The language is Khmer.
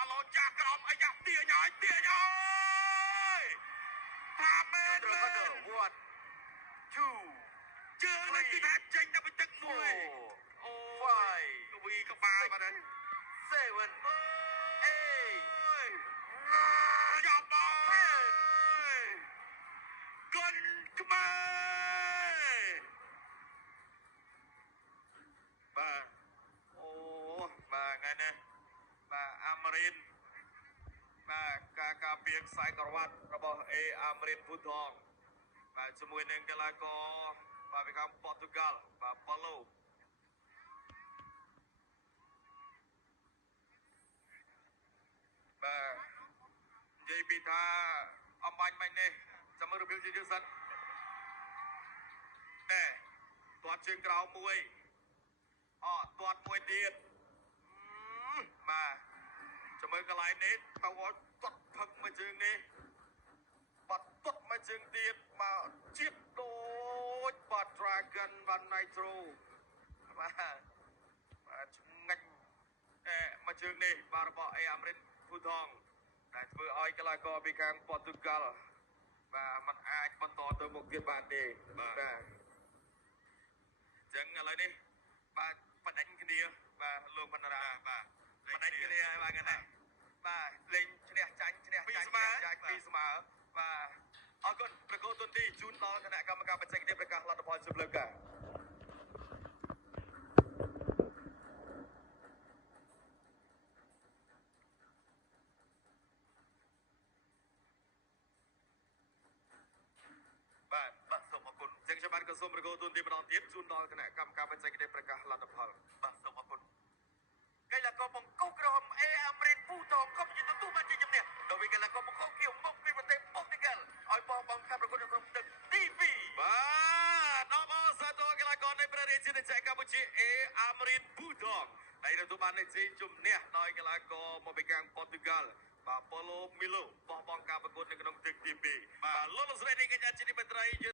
បាឡូនចាស់ក្រោមអាយ៉ាទាញហើយថាមែនមែន One, two, ជើងនេះគឺថាចេញតែពីទឹកមួយ four, អូ five, វីក្បាលបាត់ហើយ seven, eight, យ៉ាប់ហើយកុនខ្មែរបាទអូបាទថ្ងៃនេះបាទអាមេរិនបាទការពារខ្សែក្រវ៉ាត់របស់អាមេរិនពូថងបាទជាមួយនឹងកីឡាករបាទពីខាងប៉ូទុយហ្គាល់បាទប៉ូឡូបាទនិយាយពីថាអំបញ្ញមិញនេះចាំមើលរបៀបជាយឺតសិនទាត់ជើងក្រោមមួយទាត់មួយទៀតបាទចាំមើលកន្លែងនេះទៅអត់ទាត់ផឹកមួយជើងនេះបាត់ទាត់មួយជើងទៀតបាទជាតិដូចបាទ Dragon បាទ Nitro បាទឆ្ងាញ់មួយជើងនេះបាទរបស់អាមេរិកភូថងដែលធ្វើឲ្យកីឡាករពីខាងប៉ូទុយហ្គាល់បាទมันអាចបន្តទៅមុខទៀតបានទេបាទអញ្ចឹងឥឡូវនេះបាទបដិញគ្នាបាទលោកបណ្ណាបាទបដិញគ្នាបាទហ្នឹងបាទលេងឈ្នះចាញ់ពីស្មើបាទអរគុណប្រកោទុនទីជូនដល់គណៈកម្មការបច្ចេកទេសប្រកាសលទ្ធផលជម្លើកការបាទសូមអរគុណចឹងខ្ញុំបានក៏សូមប្រកោទុនទីម្ដងទៀតជូនដល់គណៈកម្មការបច្ចេកទេសប្រកាសលទ្ធផលបាទសូមអរគុណកីឡាករបង្គោលក្រហមអាមេរិកពូថងក៏ជាទទួលបានជ័យជំនះដោយកីឡាករបង្គោលខៀវមកពីប្រទេសប៉ូទុយហ្គាល់ឲ្យបងខាងប្រកួតក្នុងទឹកទី2បាទដល់មកសាទរកីឡាករនៃប្រទេសជាតិកម្ពុជាអាមេរិកពូថងដែលទទួលបានជ័យជំនះដោយកីឡាករមកពីខាងប៉ូទុយហ្គាល់បាទប៉ូឡូមីឡូបោះបង់ការប្រកួតនៅក្នុងទឹកទី2បាទលោកស្រីនេះកញ្ញាជាទីមេត្រី